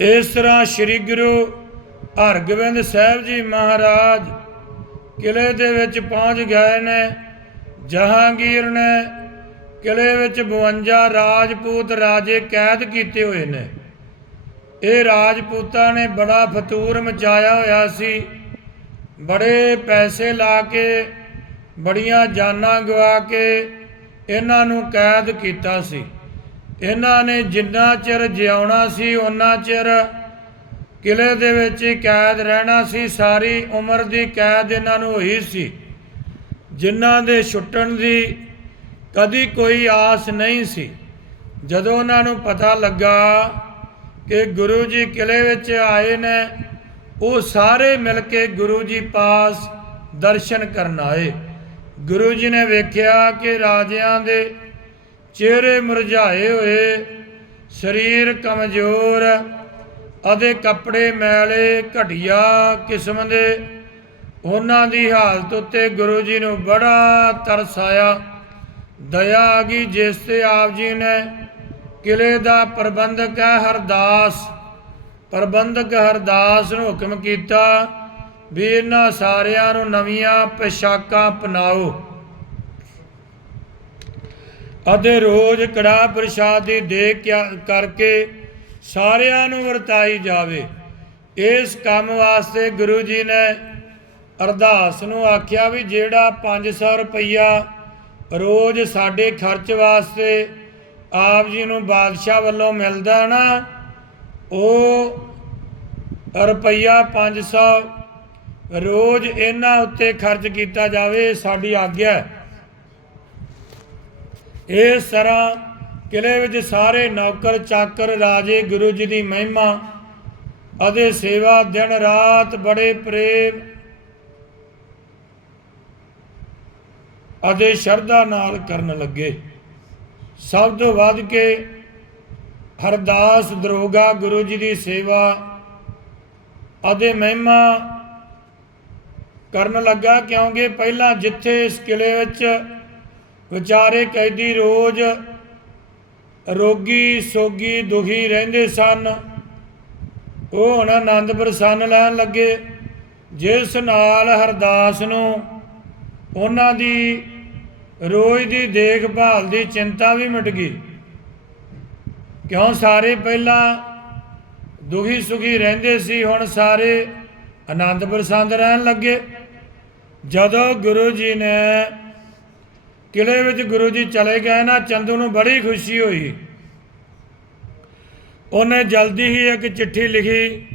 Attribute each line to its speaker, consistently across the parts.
Speaker 1: ਇਸ ਤਰ੍ਹਾਂ ਸ੍ਰੀ ਗੁਰੂ ਹਰਗੋਬਿੰਦ ਸਾਹਿਬ ਜੀ ਮਹਾਰਾਜ ਕਿਲੇ ਦੇ ਵਿੱਚ ਪਹੁੰਚ ਗਏ ਨੇ, ਜਹਾਂਗੀਰ ਨੇ ਕਿਲੇ ਵਿੱਚ 52 ਰਾਜਪੂਤ ਰਾਜੇ ਕੈਦ ਕੀਤੇ ਹੋਏ ਨੇ। ਇਹ ਰਾਜਪੂਤਾਂ ਨੇ ਬੜਾ ਫਤੂਰ ਮਚਾਇਆ ਹੋਇਆ ਸੀ। ਬੜੇ ਪੈਸੇ ਲਾ ਕੇ, ਬੜੀਆਂ ਜਾਨਾਂ ਗਵਾ ਕੇ ਇਹਨਾਂ ਨੂੰ ਕੈਦ ਕੀਤਾ ਸੀ। ਇਹਨਾਂ ਨੇ ਜਿੰਨਾ ਚਿਰ ਜਿਉਣਾ ਸੀ ਉਹਨਾਂ ਚਿਰ ਕਿਲੇ ਦੇ ਵਿੱਚ ਹੀ ਕੈਦ ਰਹਿਣਾ ਸੀ। ਸਾਰੀ ਉਮਰ ਦੀ ਕੈਦ ਇਹਨਾਂ ਨੂੰ ਹੋਈ ਸੀ। ਜਿਨ੍ਹਾਂ ਦੇ ਛੁੱਟਣ ਦੀ ਕਦੀ ਕੋਈ ਆਸ ਨਹੀਂ ਸੀ। ਜਦੋਂ ਉਹਨਾਂ ਨੂੰ ਪਤਾ ਲੱਗਾ ਕਿ ਗੁਰੂ ਜੀ ਕਿਲੇ ਵਿੱਚ ਆਏ ਨੇ, ਉਹ ਸਾਰੇ ਮਿਲ ਕੇ ਗੁਰੂ ਜੀ ਪਾਸ ਦਰਸ਼ਨ ਕਰਨ ਆਏ। ਗੁਰੂ ਜੀ ਨੇ ਵੇਖਿਆ ਕਿ ਰਾਜਿਆਂ ਦੇ ਚਿਹਰੇ ਮੁਰਝਾਏ ਹੋਏ, ਸਰੀਰ ਕਮਜ਼ੋਰ, ਅਤੇ ਕੱਪੜੇ ਮੈਲੇ ਘਟੀਆ ਕਿਸਮ ਦੇ। ਉਹਨਾਂ ਦੀ ਹਾਲਤ ਉੱਤੇ ਗੁਰੂ ਜੀ ਨੂੰ ਬੜਾ ਤਰਸ ਆਇਆ। ਦਇਆ ਆ ਗਈ, ਜਿਸ ਤੇ ਆਪ ਜੀ ਨੇ ਕਿਲੇ ਦਾ ਪ੍ਰਬੰਧਕ ਹੈ ਹਰਦਾਸ, ਪ੍ਰਬੰਧਕ ਹਰਦਾਸ ਨੂੰ ਹੁਕਮ ਕੀਤਾ ਵੀ ਇਹਨਾਂ ਸਾਰਿਆਂ ਨੂੰ ਨਵੀਆਂ ਪੋਸ਼ਾਕਾਂ ਪਨਾਓ ਅਤੇ ਰੋਜ਼ ਕੜਾ ਪ੍ਰਸ਼ਾਦ ਦੀ ਦੇ ਕਿਆ- ਕਰਕੇ ਸਾਰਿਆਂ ਨੂੰ ਵਰਤਾਈ ਜਾਵੇ। ਇਸ ਕੰਮ ਵਾਸਤੇ ਗੁਰੂ ਜੀ ਨੇ ਅਰਦਾਸ ਨੂੰ ਆਖਿਆ ਵੀ ਜਿਹੜਾ 500 ਰੁਪਈਆ ਰੋਜ਼ ਸਾਡੇ ਖਰਚ ਵਾਸਤੇ ਆਪ ਜੀ ਨੂੰ ਬਾਦਸ਼ਾਹ ਵੱਲੋਂ ਮਿਲਦਾ ਨਾ, ਉਹ ਰੁਪਈਆ 500 ਰੋਜ਼ ਇਹਨਾਂ ਉੱਤੇ ਖਰਚ ਕੀਤਾ ਜਾਵੇ ਸਾਡੀ ਆਗਿਆ ਹੈ। ਇਸ ਤਰ੍ਹਾਂ ਕਿਲੇ ਵਿੱਚ ਸਾਰੇ ਨੌਕਰ, ਚਾਕਰ, ਰਾਜੇ, ਗੁਰੂ ਜੀ ਦੀ ਮਹਿਮਾ ਅਤੇ ਸੇਵਾ ਦਿਨ ਰਾਤ ਬੜੇ ਪ੍ਰੇਮ ਅਤੇ ਸ਼ਰਧਾ ਨਾਲ ਕਰਨ ਲੱਗੇ। ਸਭ ਤੋਂ ਵੱਧ ਕੇ ਹਰਦਾਸ ਦਰੋਗਾ ਗੁਰੂ ਜੀ ਦੀ ਸੇਵਾ ਅਤੇ ਮਹਿਮਾ ਕਰਨ ਲੱਗਾ ਕਿਉਂਕਿ ਪਹਿਲਾਂ ਜਿੱਥੇ ਇਸ ਕਿਲੇ ਵਿੱਚ ਵਿਚਾਰੇ ਕੈਦੀ ਰੋਜ਼ ਰੋਗੀ ਸੋਗੀ ਦੁਖੀ ਰਹਿੰਦੇ ਸਨ। ਉਹ ਹੁਣ ਆਨੰਦ ਪ੍ਰਸੰਨ ਲੈਣ ਲੱਗੇ। ਜਿਸ ਨਾਲ ਹਰਦਾਸ ਨੂੰ ਉਹਨਾਂ ਦੀ ਰੋਜ਼ ਦੀ ਦੇਖਭਾਲ ਦੀ ਚਿੰਤਾ ਵੀ ਮਿਟ ਗਈ। ਕਿਉਂ ਸਾਰੇ ਪਹਿਲਾਂ ਦੁਖੀ ਸੁਖੀ ਰਹਿੰਦੇ ਸੀ, ਹੁਣ ਸਾਰੇ ਆਨੰਦ ਪ੍ਰਸੰਨ ਰਹਿਣ ਲੱਗੇ। ਜਦੋਂ ਗੁਰੂ ਜੀ ਨੇ ਕਿਲੇ ਵਿੱਚ ਗੁਰੂ ਜੀ ਚਲੇ ਗਏ ਨਾ, ਚੰਦੂ ਨੂੰ ਬੜੀ ਖੁਸ਼ੀ ਹੋਈ। ਉਹਨੇ ਜਲਦੀ ਹੀ ਇੱਕ ਚਿੱਠੀ ਲਿਖੀ,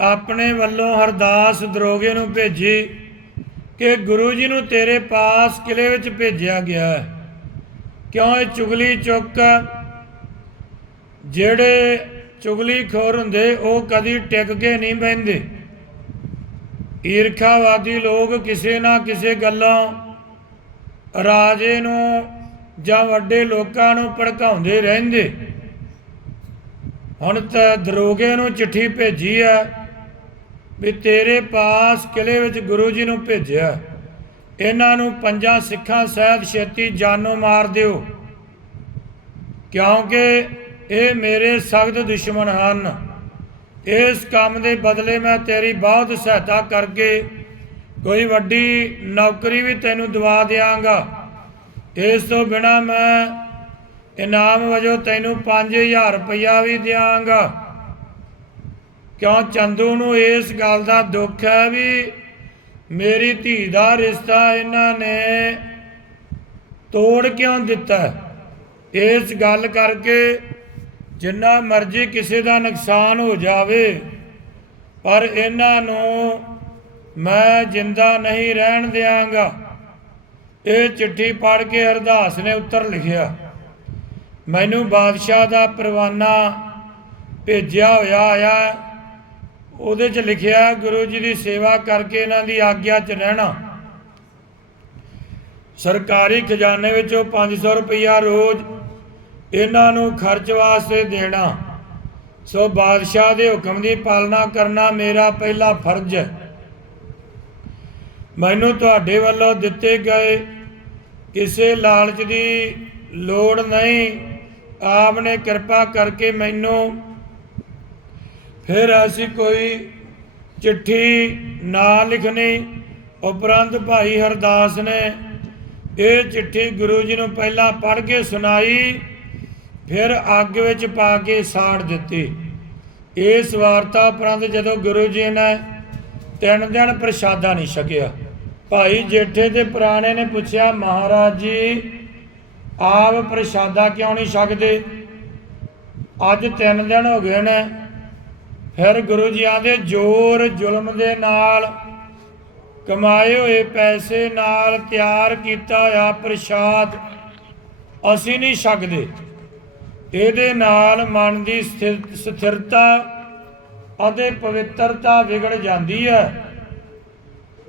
Speaker 1: ਆਪਣੇ ਵੱਲੋਂ ਹਰਦਾਸ ਦਰੋਗੇ ਨੂੰ ਭੇਜੀ ਕਿ ਗੁਰੂ ਜੀ ਨੂੰ ਤੇਰੇ ਪਾਸ ਕਿਲੇ ਵਿੱਚ ਭੇਜਿਆ ਗਿਆ ਹੈ। ਕਿਉਂ ਇਹ ਚੁਗਲੀ ਚੁੱਕ? ਜਿਹੜੇ ਚੁਗਲੀ ਖੋਰ ਹੁੰਦੇ, ਉਹ ਕਦੀ ਟਿਕ ਕੇ ਨਹੀਂ ਬਹਿੰਦੇ। ਈਰਖਾਵਾਦੀ ਲੋਕ ਕਿਸੇ ਨਾ ਕਿਸੇ ਗੱਲੋਂ ਰਾਜੇ ਨੂੰ ਜਾਂ ਵੱਡੇ ਲੋਕਾਂ ਨੂੰ ਭੜਕਾਉਂਦੇ ਰਹਿੰਦੇ। ਹੁਣ ਤਾਂ ਦਰੋਗੇ ਨੂੰ ਚਿੱਠੀ ਭੇਜੀ ਆ ਵੀ ਤੇਰੇ ਪਾਸ ਕਿਲੇ ਵਿੱਚ ਗੁਰੂ ਜੀ ਨੂੰ ਭੇਜਿਆ। ਇਹਨਾਂ ਨੂੰ ਪੰਜਾਂ ਸਿੱਖਾਂ ਸਹਿਤ ਛੇਤੀ ਜਾਨੋਂ ਮਾਰ ਦਿਓ। ਕਿਉਂਕਿ ਇਹ ਮੇਰੇ ਸਖਤ ਦੁਸ਼ਮਣ ਹਨ। ਇਸ ਕੰਮ ਦੇ ਬਦਲੇ ਮੈਂ ਤੇਰੀ ਬਹੁਤ ਸਹਾਇਤਾ ਕਰਕੇ ਕੋਈ ਵੱਡੀ ਨੌਕਰੀ ਵੀ ਤੈਨੂੰ ਦਵਾ ਦਿਆਂਗਾ। ਇਸ ਤੋਂ ਬਿਨਾ ਮੈਂ ਇਨਾਮ ਵਜੋਂ ਤੈਨੂੰ 5000 ਰੁਪਇਆ ਵੀ ਦਿਆਂਗਾ। ਕਿਉਂ ਚੰਦੂ ਨੂੰ ਇਸ ਗੱਲ ਦਾ ਦੁੱਖ ਹੈ ਵੀ ਮੇਰੀ ਧੀ ਦਾ ਰਿਸ਼ਤਾ ਇਹਨਾਂ ਨੇ ਤੋੜ ਕਿਉਂ ਦਿੱਤਾ? ਇਸ ਗੱਲ ਕਰਕੇ ਜਿੰਨਾ ਮਰਜ਼ੀ ਕਿਸੇ ਦਾ ਨੁਕਸਾਨ ਹੋ ਜਾਵੇ, ਪਰ ਇਹਨਾਂ ਨੂੰ ਮੈਂ ਜਿੰਦਾ ਨਹੀਂ ਰਹਿਣ ਦਿਆਂਗਾ। ਇਹ ਚਿੱਠੀ ਪੜ੍ਹ ਕੇ ਹਰਦਾਸ ਨੇ ਉੱਤਰ ਲਿਖਿਆ, ਮੈਨੂੰ ਬਾਦਸ਼ਾਹ ਦਾ ਪਰਵਾਨਾ ਭੇਜਿਆ ਹੋਇਆ ਆਇਆ ਉਹਦੇ 'ਚ ਲਿਖਿਆ, ਗੁਰੂ ਜੀ ਦੀ ਸੇਵਾ ਕਰਕੇ ਇਹਨਾਂ ਦੀ ਆਗਿਆ 'ਚ ਰਹਿਣਾ। ਸਰਕਾਰੀ ਖਜ਼ਾਨੇ ਵਿੱਚੋਂ 500 ਰੁਪਇਆ ਰੋਜ਼ ਇਹਨਾਂ ਨੂੰ ਖਰਚ ਵਾਸਤੇ ਦੇਣਾ। ਸੋ ਬਾਦਸ਼ਾਹ ਦੇ ਹੁਕਮ ਦੀ ਪਾਲਣਾ ਕਰਨਾ ਮੇਰਾ ਪਹਿਲਾ ਫਰਜ਼ ਹੈ। ਮੈਨੂੰ ਤੁਹਾਡੇ ਵੱਲੋਂ ਦਿੱਤੇ ਗਏ ਕਿਸੇ ਲਾਲਚ ਦੀ ਲੋੜ ਨਹੀਂ। ਆਪ ਨੇ ਕਿਰਪਾ ਕਰਕੇ ਮੈਨੂੰ ਫਿਰ ਅਸੀਂ ਕੋਈ ਚਿੱਠੀ ਨਾ ਲਿਖਣੀ। ਉਪਰੰਤ ਭਾਈ ਹਰਦਾਸ ਨੇ ਇਹ ਚਿੱਠੀ ਗੁਰੂ ਜੀ ਨੂੰ ਪਹਿਲਾਂ ਪੜ੍ਹ ਕੇ ਸੁਣਾਈ, ਫਿਰ ਅੱਗ ਵਿੱਚ ਪਾ ਕੇ ਸਾੜ ਦਿੱਤੀ। ਇਸ ਵਾਰਤਾ ਉਪਰੰਤ ਜਦੋਂ ਗੁਰੂ ਜੀ ਨੇ ਤਿੰਨ ਦਿਨ ਪ੍ਰਸ਼ਾਦਾ ਨਹੀਂ ਛਕਿਆ। ਭਾਈ ਜੇਠੇ ਦੇ ਪੁਰਾਣੇ ਨੇ ਪੁੱਛਿਆ, ਮਹਾਰਾਜ ਜੀ, ਆਪ ਪ੍ਰਸ਼ਾਦਾ ਕਿਉਂ ਨਹੀਂ ਛਕਦੇ? ਅੱਜ ਤਿੰਨ ਦਿਨ ਹੋ ਗਏ ਨੇ। ਫਿਰ ਗੁਰੂ ਜੀ ਆਂਦੇ, ਜ਼ੋਰ ਜ਼ੁਲਮ ਦੇ ਨਾਲ, ਕਮਾਏ ਹੋਏ ਪੈਸੇ ਨਾਲ ਤਿਆਰ ਕੀਤਾ ਹੋਇਆ ਪ੍ਰਸ਼ਾਦ ਅਸੀਂ ਨਹੀਂ ਛਕਦੇ। ਇਹਦੇ ਨਾਲ ਮਨ ਦੀ ਸਥਿਰ- ਸਥਿਰਤਾ ਅਤੇ ਪਵਿੱਤਰਤਾ ਵਿਗੜ ਜਾਂਦੀ ਹੈ।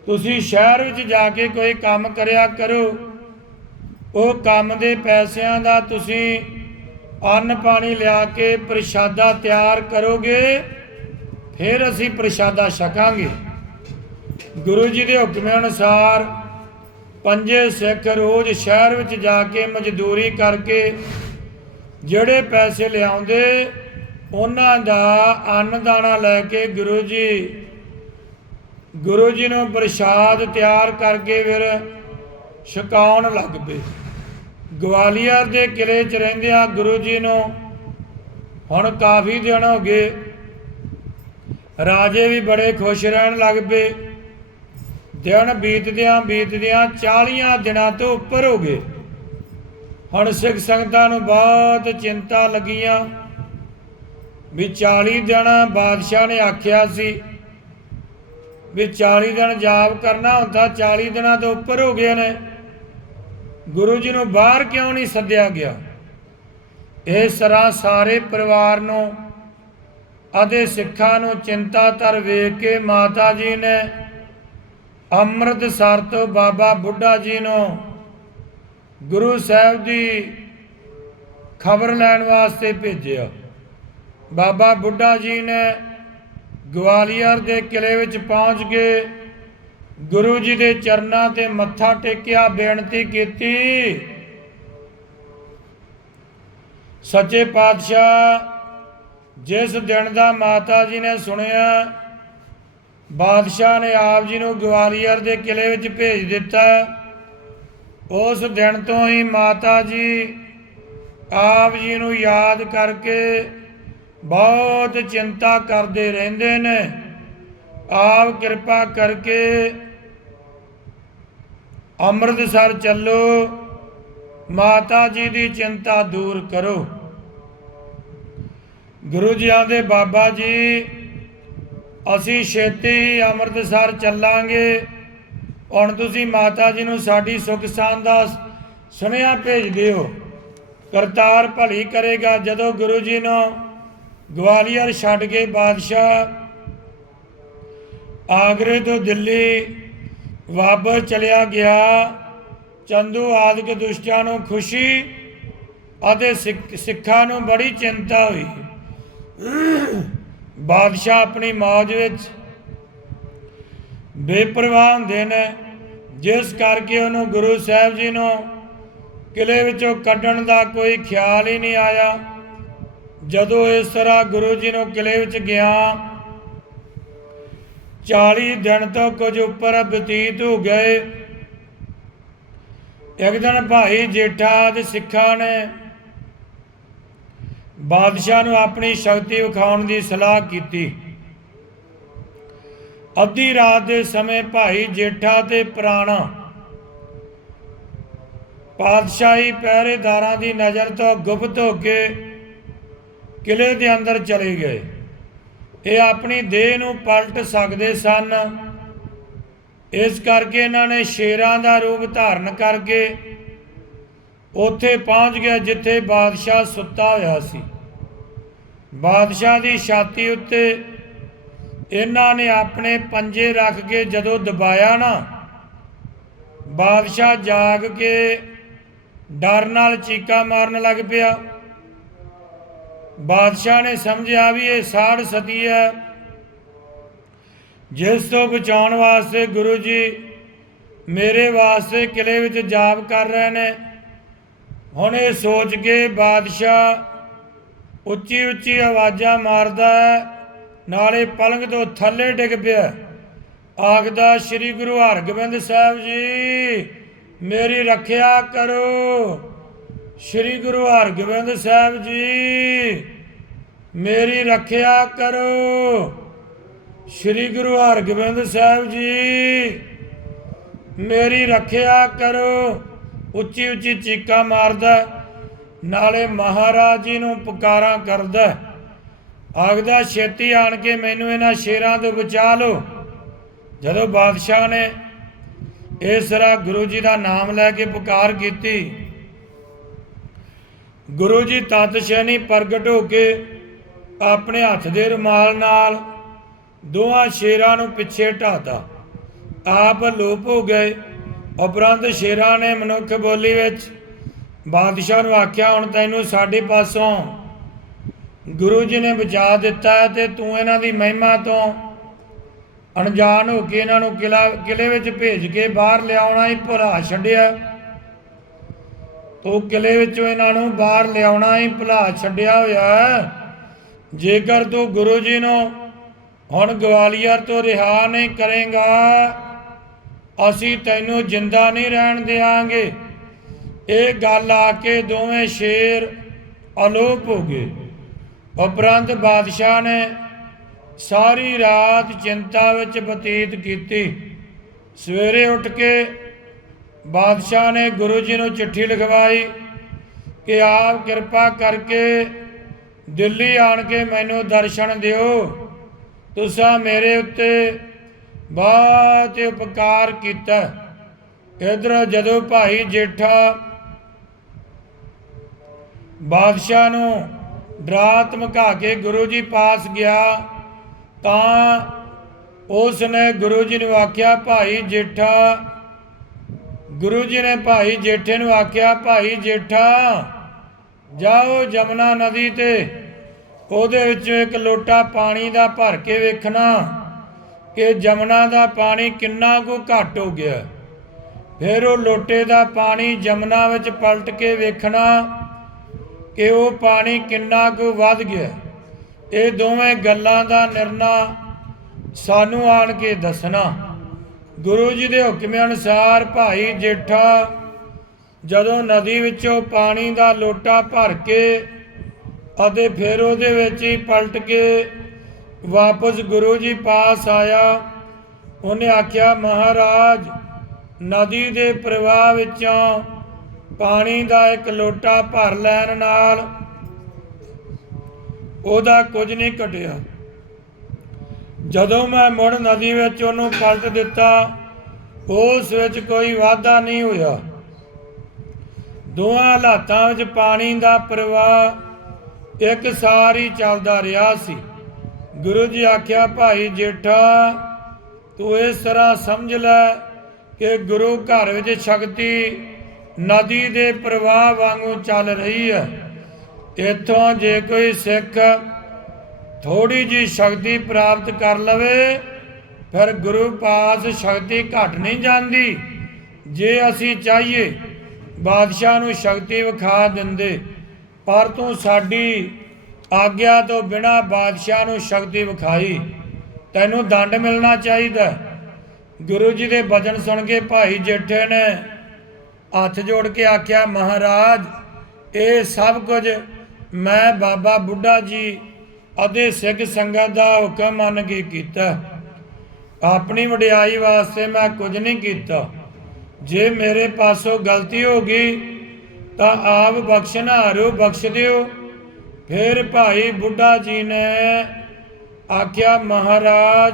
Speaker 1: ਤੁਸੀਂ ਸ਼ਹਿਰ ਵਿੱਚ ਜਾ ਕੇ ਕੋਈ ਕੰਮ ਕਰਿਆ ਕਰੋ। ਉਹ ਕੰਮ ਦੇ ਪੈਸਿਆਂ ਦਾ ਤੁਸੀਂ ਅੰਨ ਪਾਣੀ ਲਿਆ ਕੇ ਪ੍ਰਸ਼ਾਦਾ ਤਿਆਰ ਕਰੋਗੇ, ਫਿਰ ਅਸੀਂ ਪ੍ਰਸ਼ਾਦਾ ਛਕਾਂਗੇ। ਗੁਰੂ ਜੀ ਦੇ ਹੁਕਮ ਅਨੁਸਾਰ ਪੰਜੇ ਸਿੱਖ ਰੋਜ਼ ਸ਼ਹਿਰ ਵਿੱਚ ਜਾ ਕੇ ਮਜ਼ਦੂਰੀ ਕਰਕੇ ਜਿਹੜੇ ਪੈਸੇ ਲਿਆਉਂਦੇ, ਉਹਨਾਂ ਦਾ ਅੰਨ ਦਾਣਾ ਲੈ ਕੇ ਗੁਰੂ ਜੀ ਗੁਰੂ ਜੀ ਨੂੰ ਪ੍ਰਸ਼ਾਦ ਤਿਆਰ ਕਰਕੇ ਫਿਰ ਛਕਾਉਣ ਲੱਗ ਪਏ। ਗਵਾਲੀਅਰ ਦੇ ਕਿਲੇ 'ਚ ਰਹਿੰਦਿਆਂ ਗੁਰੂ ਜੀ ਨੂੰ ਹੁਣ ਕਾਫੀ ਦਿਨ ਹੋ ਗਏ। ਰਾਜੇ ਵੀ ਬੜੇ ਖੁਸ਼ ਰਹਿਣ ਲੱਗ ਪਏ। ਦਿਨ ਬੀਤਦਿਆਂ ਬੀਤਦਿਆਂ 40 ਦਿਨਾਂ ਤੋਂ ਉੱਪਰ ਹੋ ਗਏ। ਹੁਣ ਸਿੱਖ ਸੰਗਤਾਂ ਨੂੰ ਬਹੁਤ ਚਿੰਤਾ ਲੱਗੀਆਂ ਵੀ 40 ਦਿਨ ਬਾਦਸ਼ਾਹ ਨੇ ਆਖਿਆ ਸੀ ਵੀ 40 ਦਿਨ ਜਾਪ ਕਰਨਾ ਹੁੰਦਾ 40 ਦਿਨਾਂ ਤੋਂ ਉੱਪਰ ਹੋ ਗਏ ਨੇ। ਗੁਰੂ ਜੀ ਨੂੰ ਬਾਹਰ ਕਿਉਂ ਨਹੀਂ ਸੱਦਿਆ ਗਿਆ? ਇਹ ਸਰਾ ਸਾਰੇ ਪਰਿਵਾਰ ਨੂੰ ਅਤੇ ਸਿੱਖਾਂ ਨੂੰ ਚਿੰਤਾ ਧਰ ਵੇਖ ਕੇ ਮਾਤਾ ਜੀ ਨੇ ਅੰਮ੍ਰਿਤਸਰ ਤੋਂ ਬਾਬਾ ਬੁੱਢਾ ਜੀ ਨੂੰ ਗੁਰੂ ਸਾਹਿਬ ਦੀ ਖਬਰ ਲੈਣ ਵਾਸਤੇ ਭੇਜਿਆ। ਬਾਬਾ ਬੁੱਢਾ ਜੀ ਨੇ ਗਵਾਲੀਅਰ ਦੇ ਕਿਲੇ ਵਿੱਚ ਪਹੁੰਚ ਕੇ ਗੁਰੂ ਜੀ ਦੇ ਚਰਨਾਂ ਤੇ ਮੱਥਾ ਟੇਕਿਆ, ਬੇਨਤੀ ਕੀਤੀ। ਸੱਚੇ ਪਾਤਸ਼ਾਹ, ਜਿਸ ਦਿਨ ਦਾ ਮਾਤਾ ਜੀ ਨੇ ਸੁਣਿਆ, ਬਾਦਸ਼ਾਹ ਨੇ ਆਪ ਜੀ ਨੂੰ ਗਵਾਲੀਅਰ ਦੇ ਕਿਲੇ ਵਿੱਚ ਭੇਜ ਦਿੱਤਾ। ਉਸ ਦਿਨ ਤੋਂ ਹੀ ਮਾਤਾ ਜੀ ਆਪ ਜੀ ਨੂੰ ਯਾਦ ਕਰਕੇ ਬਹੁਤ ਚਿੰਤਾ ਕਰਦੇ ਰਹਿੰਦੇ ਨੇ। ਆਪ ਕਿਰਪਾ ਕਰਕੇ ਅੰਮ੍ਰਿਤਸਰ ਚੱਲੋ। ਮਾਤਾ ਜੀ ਦੀ ਚਿੰਤਾ ਦੂਰ ਕਰੋ। ਗੁਰੂ ਜੀ ਆਂਦੇ ਬਾਬਾ ਜੀ, ਅਸੀਂ ਛੇਤੀ ਹੀ ਅੰਮ੍ਰਿਤਸਰ ਚੱਲਾਂਗੇ। ਹੁਣ ਤੁਸੀਂ ਮਾਤਾ ਜੀ ਨੂੰ ਸਾਡੀ ਸੁਖ ਸਾਂਦ ਦਾ ਸੁਨੇਹਾ ਭੇਜ ਦਿਓ। ਕਰਤਾਰ ਭਲੀ ਕਰੇਗਾ ਜਦੋਂ ਗੁਰੂ ਜੀ ਨੂੰ ਗਵਾਲੀਅਰ ਛੱਡ ਕੇ ਬਾਦਸ਼ਾਹ ਆਗਰੇ ਤੋਂ ਦਿੱਲੀ ਵਾਪਸ ਚਲਿਆ ਗਿਆ। ਚੰਦੂ ਆਦਿਕ ਦੁਸ਼ਟਾਂ ਨੂੰ ਖੁਸ਼ੀ ਅਤੇ ਸਿੱਖ- ਸਿੱਖਾਂ ਨੂੰ ਬੜੀ ਚਿੰਤਾ ਹੋਈ। ਬਾਦਸ਼ਾਹ ਆਪਣੀ ਮੌਜ ਵਿੱਚ ਬੇਪਰਵਾਹ ਹੁੰਦੇ ਨੇ, ਜਿਸ ਕਰਕੇ ਉਹਨੂੰ ਗੁਰੂ ਸਾਹਿਬ ਜੀ ਨੂੰ ਕਿਲੇ ਵਿੱਚੋਂ ਕੱਢਣ ਦਾ ਕੋਈ ਖਿਆਲ ਹੀ ਨਹੀਂ ਆਇਆ। ਜਦੋਂ ਇਸ ਤਰ੍ਹਾਂ ਗੁਰੂ ਜੀ ਨੂੰ ਕਿਲੇ ਵਿੱਚ ਗਿਆ 40 ਦਿਨ ਤੋਂ ਕੁਝ ਉੱਪਰ ਬਤੀਤ ਹੋ ਗਏ। ਇੱਕ ਦਿਨ ਭਾਈ ਜੇਠਾ ਤੇ ਸਿੱਖਾਂ ਨੇ ਬਾਦਸ਼ਾਹ ਨੂੰ ਆਪਣੀ ਸ਼ਕਤੀ ਵਿਖਾਉਣ ਦੀ ਸਲਾਹ ਕੀਤੀ। ਅੱਧੀ ਰਾਤ ਦੇ ਸਮੇਂ ਭਾਈ ਜੇਠਾ ਤੇ ਪ੍ਰਾਣਾ ਪਾਤਸ਼ਾਹੀ ਪਹਿਰੇਦਾਰਾਂ ਦੀ ਨਜ਼ਰ ਤੋਂ ਗੁਪਤ ਹੋ ਕੇ ਕਿਲੇ ਦੇ ਅੰਦਰ ਚਲੇ ਗਏ। ਇਹ ਆਪਣੀ ਦੇਹ ਨੂੰ ਪਲਟ ਸਕਦੇ ਸਨ। ਇਸ ਕਰਕੇ ਇਹਨਾਂ ਨੇ ਸ਼ੇਰਾਂ ਦਾ ਰੂਪ ਧਾਰਨ ਕਰਕੇ ਉੱਥੇ ਪਹੁੰਚ ਗਿਆ ਜਿੱਥੇ ਬਾਦਸ਼ਾਹ ਸੁੱਤਾ ਹੋਇਆ ਸੀ। ਬਾਦਸ਼ਾਹ ਦੀ ਛਾਤੀ ਉੱਤੇ ਇਹਨਾਂ ਨੇ ਆਪਣੇ ਪੰਜੇ ਰੱਖ ਕੇ ਜਦੋਂ ਦਬਾਇਆ ਨਾ, ਬਾਦਸ਼ਾਹ ਜਾਗ ਕੇ ਡਰ ਨਾਲ ਚੀਕਾਂ ਮਾਰਨ ਲੱਗ ਪਿਆ। ਬਾਦਸ਼ਾਹ ਨੇ ਸਮਝਿਆ ਵੀ ਇਹ ਸਾੜ ਸਤੀ ਹੈ। ਜਿਸ ਤੋਂ ਬਚਾਉਣ ਵਾਸਤੇ ਗੁਰੂ ਜੀ ਮੇਰੇ ਵਾਸਤੇ ਕਿਲੇ ਵਿੱਚ ਜਾਪ ਕਰ ਰਹੇ ਨੇ। ਹੁਣ ਇਹ ਸੋਚ ਕੇ ਬਾਦਸ਼ਾਹ ਉੱਚੀ ਉੱਚੀ ਆਵਾਜ਼ਾਂ ਮਾਰਦਾ ਹੈ। ਨਾਲੇ ਪਲੰਗ ਤੋਂ ਥੱਲੇ ਡਿੱਗ ਪਿਆ ਆਖਦਾ, ਸ੍ਰੀ ਗੁਰੂ ਹਰਗੋਬਿੰਦ ਸਾਹਿਬ ਜੀ, ਮੇਰੀ ਰੱਖਿਆ ਕਰੋ। ਸ੍ਰੀ ਗੁਰੂ ਹਰਗੋਬਿੰਦ ਸਾਹਿਬ ਜੀ ਮੇਰੀ ਰੱਖਿਆ ਕਰੋ। ਸ੍ਰੀ ਗੁਰੂ ਹਰਗੋਬਿੰਦ ਸਾਹਿਬ ਜੀ, ਮੇਰੀ ਰੱਖਿਆ ਕਰੋ। ਉੱਚੀ ਉੱਚੀ ਚੀਕਾਂ ਮਾਰਦਾ, ਨਾਲੇ ਮਹਾਰਾਜ ਜੀ ਨੂੰ ਪੁਕਾਰਾਂ ਕਰਦਾ। ਆਖਦਾ, ਛੇਤੀ ਆਣ ਕੇ ਮੈਨੂੰ ਇਹਨਾਂ ਸ਼ੇਰਾਂ ਤੋਂ ਬਚਾ ਲਓ। ਜਦੋਂ ਬਾਦਸ਼ਾਹ ਨੇ ਇਸ ਤਰ੍ਹਾਂ ਗੁਰੂ ਜੀ ਦਾ ਨਾਮ ਲੈ ਕੇ ਪੁਕਾਰ ਕੀਤੀ, ਗੁਰੂ ਜੀ ਤਤ ਸ਼ੈਣੀ ਪ੍ਰਗਟ ਹੋ ਕੇ ਆਪਣੇ ਹੱਥ ਦੇ ਰੁਮਾਲ ਨਾਲ ਦੋਹਾਂ ਸ਼ੇਰਾਂ ਨੂੰ ਪਿੱਛੇ ਢਾਤਾ ਆਪ ਲੋਪ ਹੋ ਗਏ। ਉਪਰੰਤ ਸ਼ੇਰਾਂ ਨੇ ਮਨੁੱਖ ਬੋਲੀ ਵਿੱਚ ਬਾਦਸ਼ਾਹ ਨੂੰ ਆਖਿਆ, ਹੁਣ ਤੈਨੂੰ ਸਾਡੇ ਪਾਸੋਂ ਗੁਰੂ ਜੀ ਨੇ ਬਚਾ ਦਿੱਤਾ ਹੈ ਤੇ ਤੂੰ ਇਹਨਾਂ ਦੀ ਮਹਿਮਾ ਤੋਂ ਅਣਜਾਣ ਹੋ ਕੇ ਇਹਨਾਂ ਨੂੰ ਕਿਲਾ, ਕਿਲੇ ਵਿੱਚ ਭੇਜ ਕੇ ਬਾਹਰ ਲਿਆਉਣਾ ਹੀ ਭੁਲਾ ਛੱਡਿਆ। ਤੂੰ ਕਿਲੇ ਵਿੱਚੋਂ ਇਹਨਾਂ ਨੂੰ ਬਾਹਰ ਲਿਆਉਣਾ ਹੀ ਭੁਲਾ ਛੱਡਿਆ ਹੋਇਆ ਹੈ। ਜੇਕਰ ਤੂੰ ਗੁਰੂ ਜੀ ਨੂੰ ਹੁਣ ਗਵਾਲੀਅਰ ਤੋਂ ਰਿਹਾ ਨਹੀਂ ਕਰੇਗਾ, ਅਸੀਂ ਤੈਨੂੰ ਜਿੰਦਾ ਨਹੀਂ ਰਹਿਣ ਦੇਵਾਂਗੇ ਇਹ ਗੱਲ ਆ ਕੇ ਦੋਵੇਂ ਸ਼ੇਰ ਅਲੋਪ ਹੋ ਗਏ। ਉਪਰੰਤ ਬਾਦਸ਼ਾਹ ਨੇ ਸਾਰੀ ਰਾਤ ਚਿੰਤਾ ਵਿੱਚ ਬਤੀਤ ਕੀਤੀ। ਸਵੇਰੇ ਉੱਠ ਕੇ ਬਾਦਸ਼ਾਹ ਨੇ ਗੁਰੂ ਜੀ ਨੂੰ ਚਿੱਠੀ ਲਿਖਵਾਈ ਕਿ ਆਪ ਕਿਰਪਾ ਕਰਕੇ ਦਿੱਲੀ ਆਣ ਕੇ ਮੈਨੂੰ ਦਰਸ਼ਨ ਦਿਓ। ਤੁਸੀਂ ਮੇਰੇ ਉੱਤੇ ਬਹੁਤ ਉਪਕਾਰ ਕੀਤਾ। ਇਧਰ ਜਦੋਂ ਭਾਈ ਜੇਠਾ ਬਾਦਸ਼ਾਹ ਨੂੰ ਡਰਾ ਧਮਕਾ ਕੇ ਗੁਰੂ ਜੀ ਪਾਸ ਗਿਆ, ਤਾਂ ਉਸ ਨੇ ਗੁਰੂ ਜੀ ਨੂੰ ਆਖਿਆ, ਭਾਈ ਜੇਠਾ। ਗੁਰੂ ਜੀ ਨੇ ਭਾਈ ਜੇਠੇ ਨੂੰ ਆਖਿਆ, ਭਾਈ ਜੇਠਾ ਜਾਓ ਜਮਨਾ ਨਦੀ ਤੇ, ਉਹਦੇ ਵਿੱਚੋਂ ਇੱਕ ਲੋਟਾ ਪਾਣੀ ਦਾ ਭਰ ਕੇ ਵੇਖਣਾ ਕਿ ਜਮਨਾ ਦਾ ਪਾਣੀ ਕਿੰਨਾ ਕੁ ਘੱਟ ਹੋ ਗਿਆ। ਫਿਰ ਉਹ ਲੋਟੇ ਦਾ ਪਾਣੀ ਜਮਨਾ ਵਿੱਚ ਪਲਟ ਕੇ ਵੇਖਣਾ ਕਿ ਉਹ ਪਾਣੀ ਕਿੰਨਾ ਕੁ ਵੱਧ ਗਿਆ। ਇਹ ਦੋਵੇਂ ਗੱਲਾਂ ਦਾ ਨਿਰਣਾ ਸਾਨੂੰ ਆਣ ਕੇ ਦੱਸਣਾ। ਗੁਰੂ ਜੀ ਦੇ ਹੁਕਮ ਅਨੁਸਾਰ ਭਾਈ ਜੇਠਾ ਜਦੋਂ ਨਦੀ ਵਿੱਚੋਂ ਪਾਣੀ ਦਾ ਲੋਟਾ ਭਰ ਕੇ ਅਤੇ ਫਿਰ ਉਹਦੇ ਵਿੱਚ ਹੀ ਪਲਟ ਕੇ ਵਾਪਸ ਗੁਰੂ ਜੀ ਪਾਸ ਆਇਆ, ਉਹਨੇ ਆਖਿਆ, ਮਹਾਰਾਜ, ਨਦੀ ਦੇ ਪ੍ਰਵਾਹ ਵਿੱਚੋਂ ਪਾਣੀ ਦਾ ਇੱਕ ਲੋਟਾ ਭਰ ਲੈਣ ਨਾਲ ਉਹਦਾ ਕੁਝ ਨਹੀਂ ਘਟਿਆ। ਜਦੋਂ ਮੈਂ ਮੁੜ ਨਦੀ ਵਿੱਚ ਉਹਨੂੰ ਪਲਟ ਦਿੱਤਾ, ਉਸ ਵਿੱਚ ਕੋਈ ਵਾਧਾ ਨਹੀਂ ਹੋਇਆ। ਦੋਹਾਂ ਹਾਲਾਤਾਂ ਵਿੱਚ ਪਾਣੀ ਦਾ ਪ੍ਰਵਾਹ ਇੱਕ ਸਾਰੀ ਚੱਲਦਾ ਰਿਹਾ ਸੀ। ਗੁਰੂ ਜੀ ਆਖਿਆ, ਭਾਈ ਜੇਠਾ, ਤੂੰ ਇਸ ਤਰ੍ਹਾਂ ਸਮਝ ਲੈ ਕਿ ਗੁਰੂ ਘਰ ਵਿੱਚ ਸ਼ਕਤੀ ਨਦੀ ਦੇ ਪ੍ਰਵਾਹ ਵਾਂਗੂ ਚੱਲ ਰਹੀ ਹੈ। ਇੱਥੋਂ ਜੇ ਕੋਈ ਸਿੱਖ ਥੋੜੀ ਜੀ ਸ਼ਕਤੀ ਪ੍ਰਾਪਤ ਕਰ ਲਵੇ, ਫਿਰ ਗੁਰੂ ਪਾਸ ਸ਼ਕਤੀ ਘਟ ਨਹੀਂ ਜਾਂਦੀ। ਜੇ ਅਸੀਂ ਚਾਹੀਏ ਬਾਦਸ਼ਾਹ ਨੂੰ ਸ਼ਕਤੀ ਵਿਖਾ ਦਿੰਦੇ, ਪਰ ਤੂੰ ਸਾਡੀ ਆਗਿਆ ਤੋਂ ਬਿਨਾ ਬਾਦਸ਼ਾਹ ਨੂੰ ਸ਼ਕਤੀ ਵਿਖਾਈ। ਤੈਨੂੰ ਦੰਡ ਮਿਲਣਾ ਚਾਹੀਦਾ। ਗੁਰੂ ਜੀ ਦੇ ਬਚਨ ਸੁਣ ਕੇ ਭਾਈ ਜੇਠੇ ਨੇ ਹੱਥ ਜੋੜ ਕੇ ਆਖਿਆ, ਮਹਾਰਾਜ, ਇਹ ਸਭ ਕੁਝ ਮੈਂ ਬਾਬਾ ਬੁੱਢਾ ਜੀ ਅਤੇ ਸਿੱਖ ਸੰਗਤ ਦਾ ਹੁਕਮ ਮੰਨ ਕੇ ਕੀਤਾ। ਆਪਣੀ ਵਡਿਆਈ ਵਾਸਤੇ ਮੈਂ ਕੁਝ ਨਹੀਂ ਕੀਤਾ। ਜੇ ਮੇਰੇ ਪਾਸੋਂ ਗਲਤੀ ਹੋ ਗਈ, ਤਾਂ ਆਪ ਬਖਸ਼ਨਾਰੋ ਬਖਸ਼ ਦਿਓ। ਫਿਰ ਭਾਈ ਬੁੱਢਾ ਜੀ ਨੇ ਆਖਿਆ, ਮਹਾਰਾਜ,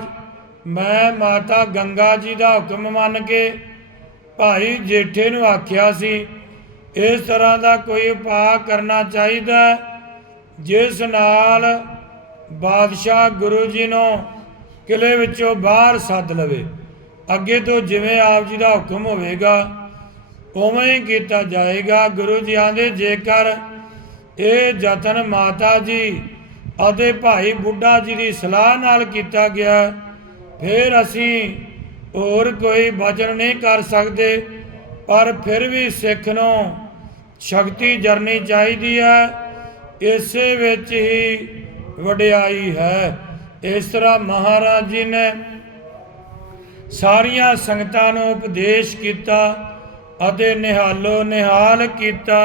Speaker 1: ਮੈਂ ਮਾਤਾ ਗੰਗਾ ਜੀ ਦਾ ਹੁਕਮ ਮੰਨ ਕੇ ਭਾਈ ਜੇਠੇ ਨੂੰ ਆਖਿਆ ਸੀ, ਇਸ ਤਰ੍ਹਾਂ ਦਾ ਕੋਈ ਉਪਾਅ ਕਰਨਾ ਚਾਹੀਦਾ ਜਿਸ ਨਾਲ ਬਾਦਸ਼ਾਹ ਗੁਰੂ ਜੀ ਨੂੰ ਕਿਲੇ ਵਿੱਚੋਂ ਬਾਹਰ ਸੱਦ ਲਵੇ। ਅੱਗੇ ਤੋਂ ਜਿਵੇਂ ਆਪ ਜੀ ਦਾ ਹੁਕਮ ਹੋਵੇਗਾ, ਉਵੇਂ ਹੀ ਕੀਤਾ ਜਾਏਗਾ। ਗੁਰੂ ਜੀ ਆਂਦੇ, ਜੇਕਰ ਇਹ ਯਤਨ ਮਾਤਾ ਜੀ ਅਤੇ ਭਾਈ ਬੁੱਢਾ ਜੀ ਦੀ ਸਲਾਹ ਨਾਲ ਕੀਤਾ ਗਿਆ, ਫਿਰ ਅਸੀਂ ਹੋਰ ਕੋਈ ਵਚਨ ਨਹੀਂ ਕਰ ਸਕਦੇ, ਪਰ ਫਿਰ ਵੀ ਸਿੱਖ ਨੂੰ ਸ਼ਕਤੀ ਜਰਨੀ ਚਾਹੀਦੀ ਹੈ। ਇਸੇ ਵਿੱਚ ਹੀ ਵਡਿਆਈ ਹੈ। ਇਸ ਤਰ੍ਹਾਂ ਮਹਾਰਾਜ ਜੀ ਨੇ ਸਾਰੀਆਂ ਸੰਗਤਾਂ ਨੂੰ ਉਪਦੇਸ਼ ਕੀਤਾ ਅਤੇ ਨਿਹਾਲੋ ਨਿਹਾਲ ਕੀਤਾ।